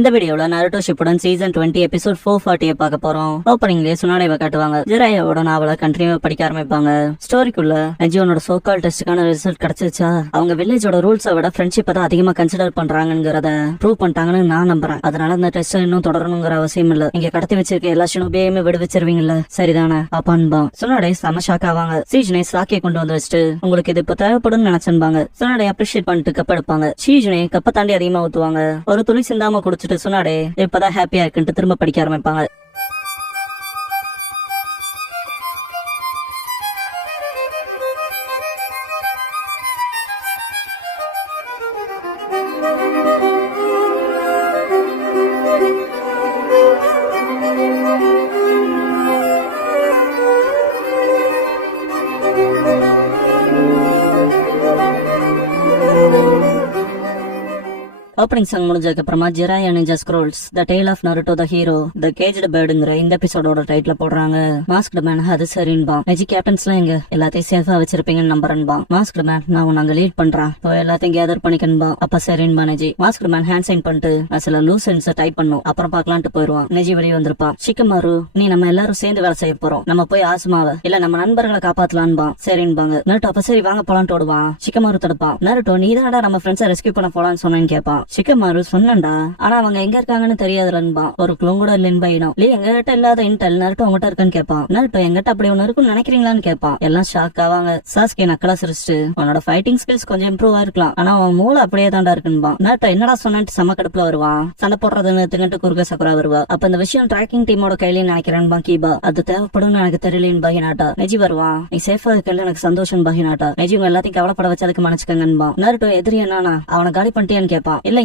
இந்த வீடியோல Naruto Shippuden season 20 episode 440 பார்க்க போறோம். ஓப்பனிங்லயே சுனாடேவை காட்டுவாங்க. ஜிராயாவோட நாவல கண்டினியூ படிக்க ஆரம்பிப்பாங்க. ஸ்டோரிக்குள்ள நெஜியோனோட சோகால் டெஸ்டுக்கான ரிசல்ட் கிடைச்சிச்சா, அவங்க வில்லேஜோட ரூல்ஸை விட ஃப்ரெண்ட்ஷிப்பை தான் அதிகமா கன்சிடர் பண்றாங்கிறத ப்ரூவ் பண்ணிட்டாங்கன்னு நான் நம்புறேன். அதனால அந்த டெஸ்ட் இன்னும் தொடரணுங்கிற அவசியம் இல்ல. நீங்க கடத்தி வச்சிருக்க எல்லா ஷினோபியையுமே விடுவிச்சிருவீங்கல்ல, சரிதானே அப்பான்பா. சுனாடே செம ஷாக் ஆவாங்க. சீஜனே சாக்கியை கொண்டு வந்து வச்சுட்டு உங்களுக்கு இது இப்ப தேவைப்படும் நினைச்சன்பாங்க. சுனாடே அப்ரிஷியேட் பண்ணிட்டு கப் எடுப்பாங்க. சீஜனே கப்பை தாண்டி அதிகமா ஊத்துவாங்க. ஒரு துளி சிந்தாம குடிச்சிட்டு சுனாடே இப்பதான் ஹாப்பியா இருக்குன்ட்டு திரும்ப படிக்க ஆரம்பிப்பாங்க. ஓப்பனிங் சாங் முடிஞ்சதுக்கு அப்புறமா Jiraiya ninja scrolls the tale of Naruto the hero the caged பேர்டுங்கிற இந்த எபிசோடோட டைட்டில் போடுறாங்க. மாஸ்க்டு மேன் அது சரின்பா. நெஜி கேப்டன்ஸ்லாம் எங்க எல்லாத்தையும் சேஃபா வச்சிருப்பீங்கன்னு நம்புறேன்பா. மாஸ்க்டு மேன் நான் உன்னை லீட் பண்றேன், எல்லாத்தையும் கேதர் பண்ணிக்கன்பா. அப்ப சரின்பா Neji. Masked man hand sign பண்ணிட்டு சில லூஸ் சென்ஸை டைப் பண்ணும், அப்புறம் பாக்கலான்ட்டு போயிருவான். நெஜி வெளியே வந்திருப்பான். ஷிக்கமாரு நீ நம்ம எல்லாரும் சேர்ந்து வேலை செய்ய போறோம், நம்ம போய் ஆசுமாவை இல்ல நம்ம நண்பர்களை காப்பாத்தலான்பா. சரின்பாங்க. நருட்டோ அப்ப சரி வாங்க போலான்ட்டு ஓடுவான். ஷிக்கமாரு தடுப்பான். நருட்டோ நீ தானடா நம்ம ஃப்ரெண்ட்ஸை ரெஸ்கியூ பண்ண போலான்னு சொன்னேன்னு கேட்பான். ஷிக்கமாரு சொன்னண்டா, ஆனா அவங்க எங்க இருக்காங்கன்னு தெரியாதுலன்பா. ஒரு க்ளூ கூட இல்லைன்பா. லீ எங்க கிட்ட இல்லாத இன்டெல் நருட்டோ உங்ககிட்ட இருக்குன்னு கேட்பான். நருட்டோ எங்கிட்ட அப்படி ஒண்ணு இருக்குன்னு நினைக்கிறீங்களான்னு கேட்பான். எல்லாம் ஷாக் ஆவாங்க. சாஸ்கே நக்கலா சிரிச்சிட்டு உன்னோட ஃபைட்டிங் ஸ்கில்ஸ் கொஞ்சம் இம்ப்ரூவ் ஆயிருக்கலாம், ஆனா அவன் மூளை அப்படியே தாண்டா இருக்குன்பா. நருட்டோ என்னடா சொன்னேன்ட்டு சம கடுப்புல வருவான். சண்டை போடுறதுன்னு திங்கட்டு குறுக்க சக்குரா வருவா. அப்ப இந்த விஷயம் ட்ராக்கிங் டீமோட கையில நினைக்கிறேன்பா. கீபா அது தேவைப்படும் எனக்கு தெரியலேன்பா. ஹினாட்டா நெஜி வருவான். நீ சேஃபா இருக்கல எனக்கு சந்தோஷம் பா. ஹினாட்டா நெஜி உங்க எல்லாத்தையும் கவலைப்பட வச்சதுக்கு மன்னிச்சுக்கங்கன்பா. நருட்டோ எதிரி என்னன்னா அவனை காலி பண்ணிட்டியான்னு கேட்பான். இல்லைங்க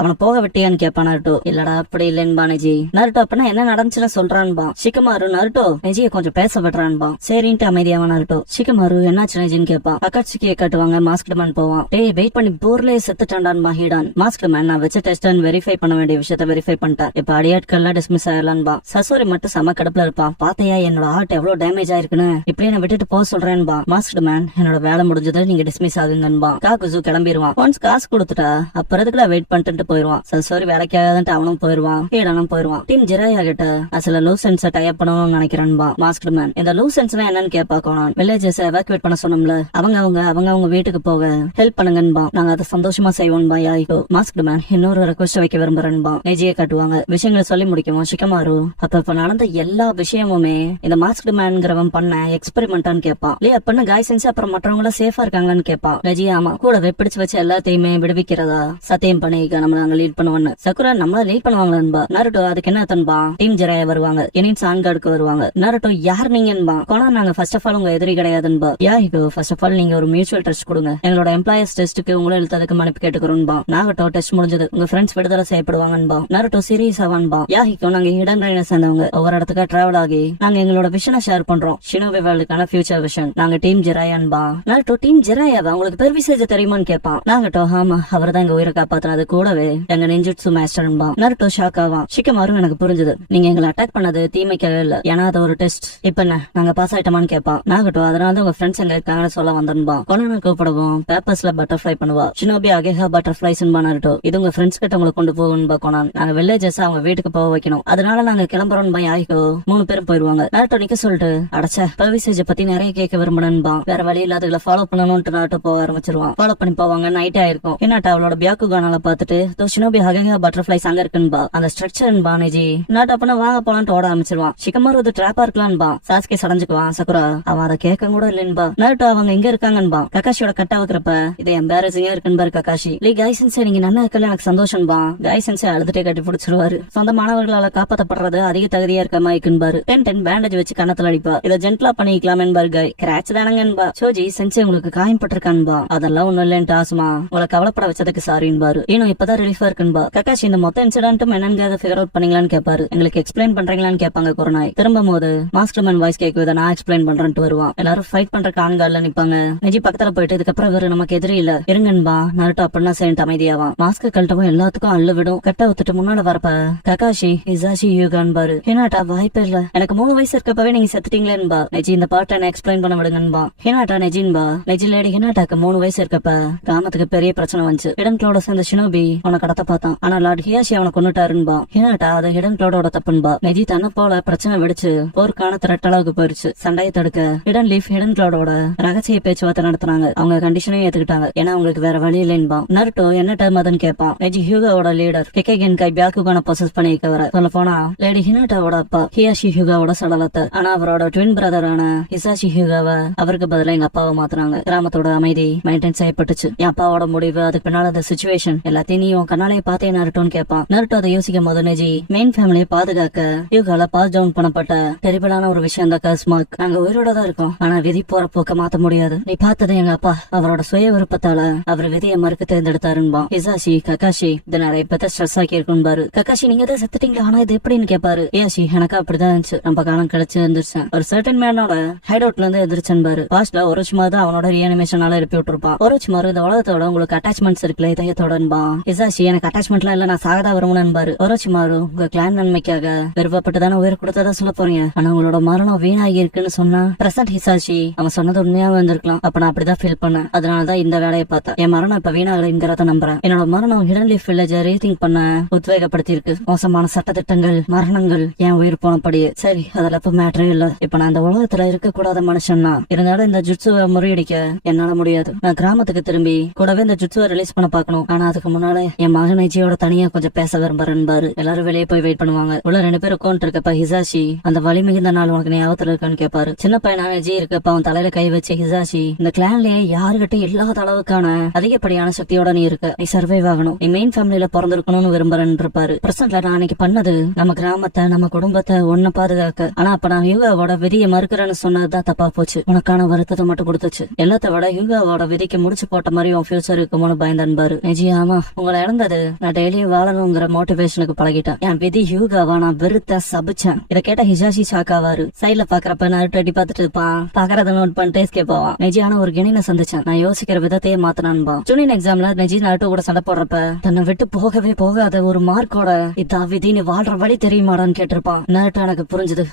அவனை போக விட்டியான்னு கேட்பான். நருட்டோ இல்லடா அப்படி இல்லன்பா நெஜி. நருட்டோ அப்பனா என்ன நடந்துச்சுன்னு சொல்றான்பா. ஷிக்கமாரு நருட்டோ நெஜியை கொஞ்சம் பேச விடுறான்பா. சரின்ட்டு அமைதியாவா நருட்டோ. ஷிக்கமாரு என்னாச்சு நெஜின்னு கேட்பான். அக்காட்சிக்கியை காட்டுவாங்க. மாஸ்க்டு மேன் போவான். டேய் வெயிட் பண்ணி போர்லயே செத்துட்டான்டான்பா ஹீடான். மாஸ்க்டு மேன் நான் வச்ச டெஸ்ட் வெரிஃபை பண்ண வேண்டிய விஷயத்த வெரிஃபை பண்ணிட்டேன். இப்ப அடியாட்கள்லாம் டிஸ்மிஸ் ஆயிடலான்பா. சசோரி மட்டும் செம கடுப்புல இருப்பான். பாத்தையா என்னோட ஹார்ட் எவ்வளவு டேமேஜ் ஆயிருக்குன்னு, இப்படியே நான் விட்டுட்டு போக சொல்றேன்பா. மாஸ்க்டு மேன் என்னோட வேலை முடிஞ்சது, நீங்க டிஸ்மிஸ் ஆகுங்கன்பா. காக்குசு கிளம்பிடுவான். ஒன்ஸ் காசு கொடுத்துட்டா அப்புறதுக்குள்ள வெயிட் பண்ணிட்டு போயிருவான். சசோரி வேலைக்காகதான் அவனும் போயிருவான். ஹீடானும் போயிருவான். டீம் ஜிராயா கிட்ட அசல லூசன்ஸை டைப் பண்ணணும்னு நினைக்கிறேன்பா. மாஸ்க்டு மேன் இந்த லூசன்ஸ்னா என்னன்னு கேட்பா கோனான். வில்லேஜஸ் எவாக்குவேட் பண்ண சொன்னோம்ல, அவங்க வீட்டுக்கு போக ஹெல்ப் பண்ணுங்கன்பா. நாங்க அதை சந்தோஷமா செய்வோம்பா. யாய்கோ மாஸ்க்டு மேன் இன்னொரு ரெக்வஸ்ட் வைக்க விரும்புறேன்பா. நெஜியை காட்டுவாங்க. விஷயங்களை சொல்லி முடிக்கவும் ஷிக்கமாரு அப்ப நடந்த எல்லா விஷயமுமே இந்த மாஸ்க்டு மேன்ங்கிறவன் பண்ண எக்ஸ்பெரிமெண்டான்னு கேட்பான். இல்லையா பண்ண காய் செஞ்சு அப்புறம் மற்றவங்கள சேஃபா இருக்காங்களான்னு கேட்பான். நெஜி ஆமா கூடவே பிடிச்சு வச்சு எல்லாத்தையுமே விடுவிக்கிறதா சத்தியம் பண்ணிக்க நம்ம நாங்க லீட் பண்ணுவோன்னு. சக்குரா நம்மள லீட் பண்ணுவாங்களா. நருட்டோ அதுக்கு என்ன தன்பா. டீம் ஜிராயா வருவாங்க. எனின் சான்கார்டுக்கு வருவாங்க. நருட்டோ யார் நீங்கன்பா. கோனா நாங்க ஃபர்ஸ்ட் ஆஃப் ஆல் உங்க எதிரி கிடையாதுன்பா. யாஹிகோ ஃபர்ஸ்ட் ஆஃப் ஆல் நீங்க ஒரு மியூச்சுவல் டெஸ்ட் கொடுங்க, எங்களோட எம்ப்ளாயர்ஸ் டெஸ்ட்டுக்கு உங்களை எழுத்ததுக்கு மன்னிப்பு கேட்டுக்கிறோம்பா. நாகட்டோ டெஸ்ட் முடிஞ்சது, உங்க ஃப்ரெண்ட்ஸ் விடுதலை செய்யப்படுவாங்கன்பா. Naruto serious ஆவான்பா. யாஹிகோ நாங்க ஹிடன் ரைன சேர்ந்தவங்க, ஒவ்வொரு இடத்துக்கா டிராவல் ஆகி நாங்க எங்களோட விஷனை ஷேர் பண்றோம். ஷினோபி வேர்ல்டுக்கான ஃபியூச்சர் விஷன். நாங்க டீம் ஜிராயான்பா. நருட்டோ டீம் ஜிராயாவா உங்களுக்கு பெர்விசேஜ் தெரியுமான்னு கேட்பான். நாகட்டோ ஆமா அவர் தான் எங்க உயிரை காப்பாத்தினது, கூடவே எங்க நெஞ்சுட்சு மாஸ்டர்ன்பா. நருட்டோ ஷாக் ஆவான். ஷிக்கமாரு எனக்கு புரிஞ்சது, நீங்க எங்களை அட்டாக் பண்ணது தீமைக்காக இல்ல, ஏன்னா அது ஒரு டெஸ்ட். இப்ப என்ன நாங்க பாஸ் ஆயிட்டோமான்னு கேட்பான். நாகட்டோ அதனால உங்க ஃப்ரெண்ட்ஸ் எங்க இருக்காங்கன்னு சொல்ல வந்திருப்பா. கொனான கூப்பிடுவோம். பேப்பர்ஸ்ல பட்டர்ஃபிளை பண்ணுவா. ஷினோபி அகேஹா பட்டர்ஃபிளைஸ் நருட்டோ இது உங்க ஃப்ரெண்ட்ஸ் கிட்ட உங்களை கொண்டு போகணும்பா. கொனான் நாங்க வில்லேஜஸ் அவங்க வீட்டுக்கு போக வைக்கணும், அதனால நாங்க கிளம்புறோம். ஆயிக்கோ 3 பேரும் போயிருவாங்க. நருட்டோ நிக்க சொல்லிட்டு அடைச்ச பெர்விசேஜ் பத்தி நிறைய கேட்க விரும்பணும்பா. வேற வழி இல்லாததுல ஃபாலோ பண்ணணும்னு நருட்டோ போக ஆரம்பிச்சிருவான். ஃபாலோ பண்ணி போவாங்க. நைட் ஆயிருக்கும். என்னட்டா அவளோட பியாக்குகானால பாத்துட்டு ஷினோபி அகேஹா பட்டர்ஃபிளைஸ் அங்க இருக்குன்பா. அந்த ஸ்ட்ரக்சர்ன்பா. நெஜி நாட் அப்பனா வாங்க போலான்ட்டு ஓட ஆரம்பிச்சிருவான். ஷிக்கமாரு அது ட்ராப்பா இருக்கலான்பா. சாஸ்கே சடைஞ்சுக்குவான். சக்குரா அவன் அதை கேட்க கூட இல்லன்பா. நருட்டோ அவங்க எங்க இருக்காங்கன்பா. கக்காஷியோட கட்டா வைக்கிறப்ப இது எம்பாரசிங்கா இருக்குன்னு கக்காஷி. லீ கைசன்ஸே நீங்க நல்லா இருக்கல எனக்கு சந்தோஷம்பா. கைசன்ஸே அழுதுட்டே கட்டி பிடிச்சிருவாரு. சொந்த மாணவர்களால காப்பாற்றப்படுறது அதிக தகுதியா இருக்க மாய்க்குன்பாரு. 10 பேண்டேஜ் வச்சு கண்ணத்துல அடிப்பா. இதை ஜென்ட்லா பண்ணிக்கலாம் என்பாரு. கை கிராச் தானங்கன்பா. சோஜி சென்சே உங்களுக்கு காயம் பட்டிருக்கான்பா. அதெல்லாம் ஒண்ணு இல்லன்ட்டு ஆசுமா உங்களை கவலைப்பட வச்சதுக்கு சாரின்பாரு. இன்னும் இப்பதான் ரிலீஃபா இருக்குன்பா. கக்காஷி இந்த மொத்த இன்சிடென்ட்டும் என்னன்னு ஃபிகர் அவுட் பண்ணீங்களான்னு கேட்பாரு. எங்களுக்கு எக்ஸ்பிளைன் பண்றீங்களான்னு கேட்பாங்க. கொரோனாய் திரும்பும் போது மாஸ்டர்மேன் வாய்ஸ் கேட்குவதை நான் எக்ஸ்பிளைன் பண்றேன்ட்டு வருவான். எல்லாரும் ஃபைட் பண்ற கான்கார்ட்ல நிப்பாங்க. நெஜி பக்கத்துல போயிட்டு இதுக்கப்புறம் இவரு நமக்கு எதிரி இல்ல இருங்கன்பா. நருட்டோ அப்படின்னா சேர்ந்து அமைதியாவான். மாஸ்க் கழட்டவும் எல்லாத்துக்கும் அள்ளு விடும். கட்ட ஒத்துட்டு முன்னாடி வரப்ப கக்காஷி இசாஷி யூகான்பாரு. ஹினாட்டா வாய்ப்பே இல்ல, எனக்கு 3 வயசு இருக்கப்பவே நீங்க செத்துட்டீங்களேன்பா. நெஜி இந்த பாட்டை என்ன எக்ஸ்பிளைன் பண்ண விடுங்கன்பா. ஹினாட்டா நெஜின்பா. நெஜி லேடி ஹினாட்டாக்கு 3 வயசு இருக்கப்ப கிராமத்துக்கு பெரிய பிரச்சனை வந்துச்சு. இடங்களோட சேர்ந்த ஷினோபி அவனை கடத்த பார்த்தான். ஆனா லார்ட் ஹியாஷி அவனை கொன்னுட்டாருன்பா. ஹினாட்டா அது ஹிடன் கிளவுடோட தப்புன்பா. நெஜி தன்னை போல பிரச்சனை வெடிச்சு போருக்கான த்ரெட் அளவுக்கு போயிருச்சு. சண்டையை தடுக்க ஹிடன் லீஃப் ஹிடன் கிளவுடோட ரகசிய பேச்சுவார்த்தை நடத்துனாங்க. அவங்க கண்டிஷனையும் ஏத்துக்கிட்டாங்க. ஏன்னா அவங்களுக்கு வேற வழி இல்லைன்பா. நருட்டோ என்ன டைம் அதுன்னு கேட்பான். நெஜி ஹியூகாவோட லீடர் கெகேகன் கை பியாக்குகான பொசஸ் பண்ணிக்கவர சொல்ல போனா லேடி ஹினாட்டாவோட அப்பா ஹியாஷி ஹியூகாவோட சடலத்தை. ஆனா அவரோட ட்வின் பிரதரான ஹிசாஷி ஹியூகாவை அவருக்கு பதிலா எங்க அப்பாவை மாத்துறாங்க. கிராமத்தோட அமைதி மெயின்டைன் செய்யப்பட்டுச்சு. என் அப்பாவோட முடிவு, அதுக்கு பின்னால அந்த சிச்சுவேஷன் எல்லாத்தையும் நீ உன் கண்ணாலே பார்த்தே நருட்டோன்னு கேட்பான். நருட்டோ அதை யோசிக்கும் போது நெஜி மெயின் ஃபேமிலியை பாதுகாக்க ஹியூகால பாஸ் டவுன் பண்ணப்பட்ட டெரிபிளான ஒரு விஷயம் தான் கர்ஸ் மார்க். நாங்க உயிரோட தான் இருக்கோம். ஆனா விதி போற போக்க மாத்த முடியாது. நீ பார்த்தது எங்க அப்பா அவரோட சுய விருப்பத்தால அவர் விதியை மறுக்க தேர்ந்தெடுத்தாருன்பா. ஹிசாஷி கக்காஷி இது நிறைய பேத்த ஸ்ட்ரெஸ் ஆக்கி இருக்கும்பாரு. கக்காஷி நீங்க தான் செத்துட்டீங்களா, ஆனா இது எப்படின்னு கேட்பாரு. ஹியாஷி எனக்கு அப்படிதான் இருந்துச்சு. நம்ம காலம் கழிச்சு எந்திரிச்சேன். ஒரு சர்டன் மேனோட ஹைட் அவுட்ல இருந்து எந்திரிச்சேன்பாரு. பாஸ்ட்ல ஒரோச்சிமாரு தான் அவனோட ரீஅனிமேஷனால எழுப்பி விட்டுருப்பான். ஒரோச்சிமாரு இந்த உலகத்தோட உங்களுக்கு அட்டாச்மெண்ட்ஸ் இருக்குல்ல இதயத்தோடன்பா. ஹிசாஷி எனக்கு அட்டாச்மெண்ட்லாம் இல்ல, நான் சாகதா வருமுனன்பாரு. ஒரோச்சிமாரு உங்க கிளான் நன்மைக்காக விருப்பப்பட்டு தானே உயிர் கொடுத்ததா சொல்ல போறீங்க. ஆனா உங்களோட மரணம் வீணாகி இருக்குன்னு சொன்னா பிரசன்ட் ஹிசாஷி அவன் சொன்னது உண்மையாவே வந்திருக்கலாம். அப்ப நான் அப்படிதான் ஃபீல் பண்ணேன். அதனாலதான் இந்த வேலையை பார்த்தேன். என் மரணம் இப்ப வீணாகலைங்கிறத நம்புறேன். என்னோட மரணம் ஹிடன் லீஃப் வில்லேஜ ரீதிங்க் பண்ண உத்வேகப்படுத்தி இருக்கு. மோசமான சட்டத்திட்டங்கள் மரணங்கள் என் உயிர் போனபடியே. சரி அதுல இப்ப மேட்டரே இல்ல. இப்ப நான் இந்த உலகத்துல இருக்க கூடாத மனுஷன்னா இருந்தாலும் இந்த ஜுட்சுவை முறியடிக்க என்னால முடியாது. நான் கிராமத்துக்கு திரும்பி கூடவே இந்த ஜுட்சுவை ரிலீஸ் பண்ண பாக்கணும். ஆனா அதுக்கு முன்னாலே என் மகன் ஐஜியோட தனியா கொஞ்சம் பேச விரும்புறேன்பாரு. எல்லாரும் வெளியே போய் வெயிட் பண்ணுவாங்க. உள்ள 2 பேர் உட்காந்து இருக்கப்ப ஹிசாஷி அந்த வலி மிகுந்த நாள் உனக்கு ஞாபகத்துல இருக்கான்னு கேட்பாரு. சின்ன பையனா ஐஜி இருக்கப்ப அவன் தலையில கை வச்சு ஹிசாஷி இந்த கிளான்லயே யாருகிட்ட இல்லாத அளவுக்கான அதிகப்படியான சக்தியோட நீ இருக்க. நீ சர்வைவ் ஆகணும். நீ மெயின் ஃபேமிலியில பிறந்திருக்கணும்னு விரும்புறேன்னு இருப்பாரு. பிரசன்ட்ல நான் அன்னைக்கு பண்ணது நம்ம கிராமத்தை நம்ம குடும்பத்தை ஒண்ணு பாதுகாக்க. ஆனா அப்ப நான் யூகாவோட விதியை மறுக்கிறேன்னு சொன்னதுதான் தப்பா போச்சு. உனக்கான வருத்தத்தை மட்டும் கொடுத்துச்சு. எல்லாத்த விட யூகாவோட விதிக்கு முடிச்சு போட்ட மாதிரி உன் ஃபியூச்சர் இருக்குமோன்னு பயந்தன்பாரு. நிஜி ஆமா உங்களை இழந்தது நான் டெய்லியும் வாழணுங்கிற மோட்டிவேஷனுக்கு பழகிட்டேன். என் விதி யூகாவா நான் வெறுத்த சபிச்சேன். இதை கேட்ட ஹிசாஷி ஷாக்காவாரு. சைட்ல பாக்குறப்ப நான் அடி பார்த்துட்டு இருப்பான். பாக்குறத நோட் பண்ணிட்டு எஸ்கேப் ஆவான். நெஜியான ஒரு கிணின சந்திச்சேன். நான் யோசிக்கிற விதத்தையே மாத்தினான்பா. ஜூனியர் எக்ஸாம்ல நெஜி நாட்டு கூட சண்டை போடுறப்ப தன்னை விட்டு போகவே போகாத ஒரு மார்க்கோட இதா விதி நீ வாழ்ற வழி தெரியுமாடான்னு கேட்டிருப்பான். நாட்டு எனக்கு புரிஞ்சுது.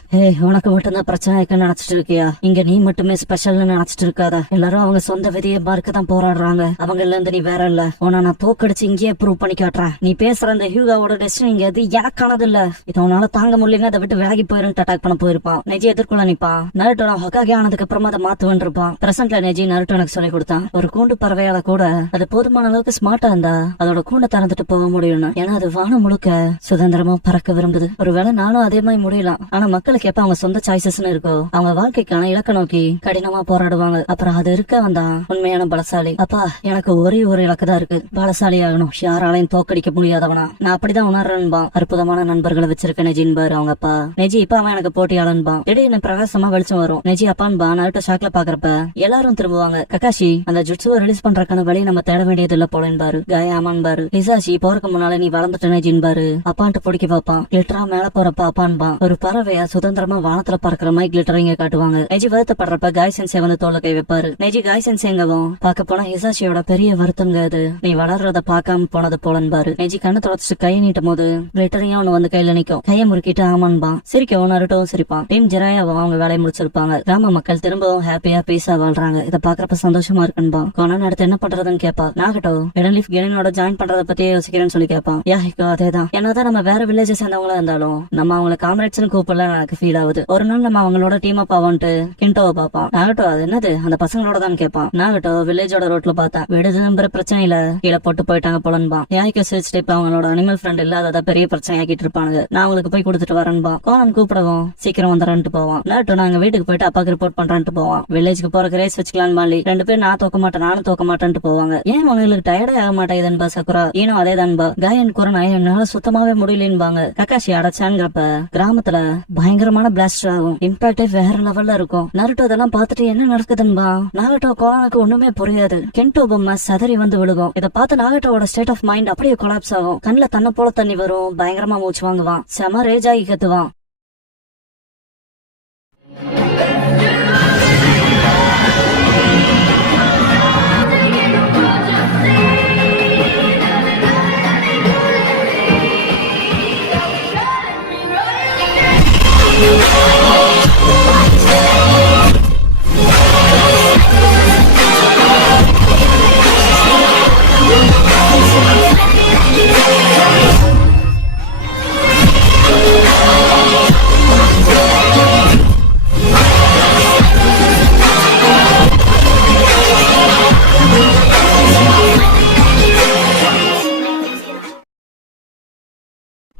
உனக்கு மட்டும்தான் பிரச்சனை இருக்குன்னு நினைச்சிட்டு இருக்கியா? இங்க நீ மட்டுமே ஸ்பெஷல்னு நினைச்சிட்டு இருக்காத. எல்லாரும் அவங்க சொந்த விதியை மார்க்க தான் போராடுறாங்க. அவங்க இருந்து நீ வேற இல்ல. உன நான் தோக்கடிச்சு இங்கேயே ப்ரூவ் பண்ணி காட்டுறேன். நீ பேசுற அந்த ஹியூகாவோட டெஸ்டினி இங்க எது எனக்கானது இல்ல. இதை உன்னால தாங்க முடியலன்னா அதை விட்டு விலகி போயிருந்து அட்டாக் பண்ண போயிருப்பான். நெஜி எதிர்கொள்ள நிப்பான். நருட்டோ நான் ஹொகாகே ஆனதுக்கு அப்புறமா அதை மாத்துவேன் இருப்பான். பிரசன்ட்ல நெஜி நருட்டோ எனக்கு சொல்லி கொடுத்தான். ஒரு கூண்டு பறவையால கூட அது போதுமான அளவுக்கு ஸ்மார்ட்டா இருந்தா அதோட கூண்டை திறந்துட்டு போக முடியும்னு. ஏன்னா அது வானம் முழுக்க சுதந்திரமா பறக்க விரும்புது. ஒருவேளை நானும் அதே மாதிரி முடியலாம். ஆனா மக்களுக்கு எப்ப அவங்க சொந்த சாய்ஸஸ்னு இருக்கோ அவங்க வாழ்க்கைக்கான இலக்க நோக்கி கடினமா போராடுவாங்க. அப்புறம் அது இருக்க வந்தான் உண்மையான பலசாலி. அப்பா எனக்கு ஒரே ஒரு இலக்கு தான் இருக்கு. பலசாலி ஆகணும். யாராலையும் தோக்கடிக்க முடியாதவனா. நான் அப்படிதான் உணர்றேன்பா. அற்புதமான நண்பர்களை வச்சிருக்க நெஜின்பாரு அவங்க அப்பா. நெஜி இப்ப அவன் எனக்கு போட்டியாளன்பா. திடீர்னு பிரகாசமா வெளிச்சம் வரும். நெஜி அப்பான்பா. நருட்டோ ஷாக்ல பாக்குறப்ப எல்லாரும் திரும்புவாங்க. கக்காஷி அந்த ஜுட்சுவை ரிலீஸ் பண்றக்கான வழி நம்ம தேட வேண்டியது இல்ல போலன்பாரு. காய ஆமான்பாரு. ஹிசாஷி போறக்கு முன்னால நீ வளர்ந்துட்ட நெஜின்பாரு. அப்பான்ட்டு பிடிக்க பாப்பான். கிளிட்டரா மேல போறப்ப அப்பான்பா ஒரு பறவையா சுதந்திரமா வானத்துல பறக்கிற மாதிரி கிளிட்டரிங்க காட்டுவாங்க. நெஜி வருத்தப்படுறப்ப காய் சென்சே வந்து தோல்ல கை வைப்பாரு. நெஜி காய் சென்சேங்கவும் பாக்க போனா ஹிசாஷியோட பெரிய வருத்தங்க அது. நீ வளர்றத பாக்காம போனது போலன்பாரு. நெஜி கண்ணு தொடச்சு கையை நீட்டும் போது கிளிட்டரிங்க ஒண்ணு வந்து கையில நிக்கும். கையை முறுக்கிட்டு ஆமான்பா. சிரிக்கவும் நருட்டோவும் சிரிப்பான். டீம் ஜெராயாவும் அவங்க வேலையை முடிச்சிருப்பாங்க. கிராம மக்கள் திரும்பவும் ஹாப்பியா பீஸா வாழ்றாங்க. இதை பாக்குறப்ப சந்தோஷமா இருக்குன்பா. கோனான் அடுத்து என்ன பண்றதுன்னு கேப்பா. நாகட்டோ ஹிடன் லீஃப் கெனினோட ஜாயின் பண்றத பத்தியே யோசிக்கிறேன்னு சொல்லி கேப்பான். யாஹிக்கோ அதேதான். என்னதான் நம்ம வேற வில்லேஜ் சேர்ந்தவங்களா இருந்தாலும் நம்ம அவங்களை காம்ரேட்ஸ்னு கூப்பிடல எனக்கு ஃபீல் ஆகுது. ஒரு நாள் நம்ம அவங்களோட டீம் அப் ஆவான்ட்டு கிண்டோவை பாப்பான். நாகட்டோ அது என்னது அந்த பசங்களோட தான் கேப்பான். நாகட்டோ வில்லேஜோட ரோட்ல பார்த்தேன். விடுது நம்புற பிரச்சனையில கீழே போட்டு போயிட்டாங்க போலன்பா. யாஹிக்கோ சிரிச்சுட்டு இப்ப அவங்களோட அனிமல் ஃப்ரெண்ட் இல்லாதத பெரிய பிரச்சனை ஆக்கிட்டு இருப்பானுங்க. நான் அவங்களுக்கு போய் கொடுத்துட்டு வரேன்பா. கோனான் கூப்பிடவும் சீக்கிரம் வந்துறேன்ட்டு போவான். நாகட்டோ நாங்க வீட்டுக்கு போயிட்டு அப்பாக்கு ரிப்போர்ட் பண்றான்ட்டு போவான். வில்லேஜ்க்கு போறக்கு ரேஸ் வச்சுக்கலாம் மாலி. 2 பேர் நான் தோக்க மாட்டேன் நானும் தோக்க மாட்டேன்ட்டு போவாங்க. ஏன் உங்களுக்கு டயர்டே ஆக மாட்டேங்குதுன்பா சக்குரா. ஏனும் அதே தான்பா. காயன் குரனா என்னால சுத்தமாவே முடியலன்பாங்க. கக்காஷி அடைச்சான்ங்கிறப்ப கிராமத்துல பயங்கரமான பிளாஸ்டர் ஆகும். இம்பாக்டே வேற லெவல்ல இருக்கும். நருட்டோ இதெல்லாம் பாத்துட்டு என்ன நடக்குதுன்பா. நாகட்டோ கோனானுக்கு ஒண்ணுமே புரியாது. கென்டோ பொம்மை சதறி வந்து விழுகும். இதை பார்த்து நாகட்டோட ஸ்டேட் ஆஃப் மைண்ட் அப்படியே கொலாப்ஸ் ஆகும். கண்ணுல தன்னை போல தண்ணி வரும். பயங்கரமா மூச்சு வாங்குவான். செம ரேஜ் ஆகி கத்துவான்.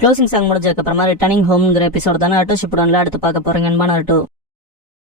க்ளோசிங் சாங் முடிஞ்சதுக்கு அப்புறமா ரிட்டர்னிங் ஹோம்ங்கிற எபிசோட் தானே அட்டோ ஷிப்டன்ல அடுத்து பார்க்க போறீங்க நருட்டோ.